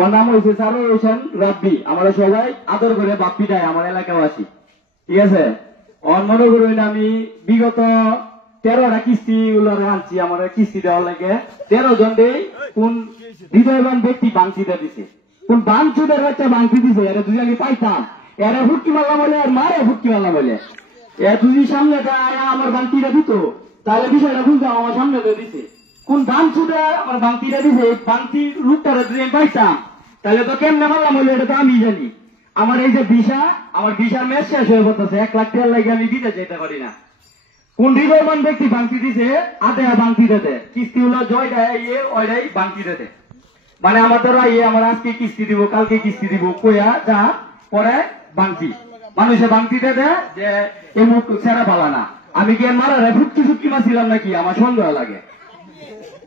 আমার নাম হয়েছে সারুল হোসেন রাব্বি। আমরা সবাই আদর করে বাপ্পি দেয় আমার এলাকাবাসী, ঠিক আছে। মনে করুন আমি বিগত 13টা কিস্তি উল্লারে আনছি, আমার কিস্তি দেওয়ার লাগে 13 জন কোন হৃদয়বান ব্যক্তি বাংসিটা দিছে, কোন বাংচুদের বাচ্চা বাংসি দিছে। এরা দুই আগে পাইতাম, এরা ফুটকি মারলাম বলে আর মারে ফুটকি মারলাম বলে এরা দুই সামনে আমার বাংতিটা দিত, তাহলে বিষয়টা বুঝতাম। আমার সামনে দিছে কোন বাংচুটা আমার বাংতিটা দিছে, বাংতি রূপটা যদি আমি পাইতাম তাহলে তো কেমনে মারলাম বলে এটা তো আমি জানি। আমার এই যে ভিসা, আমার ভিসার মেয়াদ শেষ হয়ে পড়তেছে, 1 লাখ টাকা লাগে আমি বিদেশ যেতে পারি না। কোন হৃদয়বান ব্যক্তি বাংতি দিছে, আদে বাংতি দিতে কিস্তি হলো জয়টা ওইটাই বাংতি দিতে, মানে আমার দ্বারা আমার আজকে কিস্তি দিব কালকে কিস্তি দিব কইয়া যা পরে বাংতি মানুষে বাংতি দেতে যে এমুক ছেড়া পালা না। আমি কি মারা ফুটকি ফুটকি মারছিলাম নাকি, আমার সন্দেহ লাগে।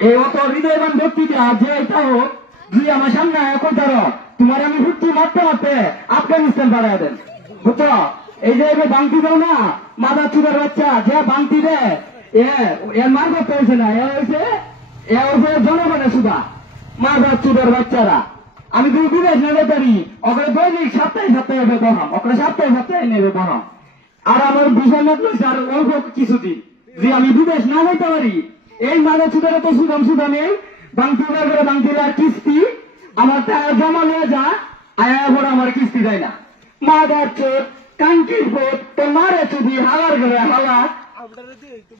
এই অত হৃদয়বান ব্যক্তিটা যে এটা হোক যদি আমার সামনে এখন তার তোমার আমি ফুটকি মারতে মারতে আফগানিস্তান বাড়াই দেন, বুঝছো। এই যে বাংতি দাও না মাদার চুদের বাচ্চা, যে বাংতি দেয় এর মার করতে হয়েছে না, এ হয়েছে জনগণের সুদা মাদার চুদের বাচ্চারা। আমি তুমি বিদেশ নেবে পারি, ওখানে দৈনিক সপ্তাহে সপ্তাহে বেতন, ওখানে সপ্তাহে সপ্তাহে নেবে বেতন। আর আমার বিষয় লাগলো স্যার অল্প কিছুদিন যে আমি বিদেশ না যেতে পারি, এই মাদার চুদের তো সুদাম নেই, বাংতি করে বাংতির আর কিস্তি আমার টাকা জমা নিয়ে যা আয়া পরে আমার কিস্তি দেয় না। মাদার চোর কাঙ্কির বোধ তো মারে চুদি হালার ঘরে হালা।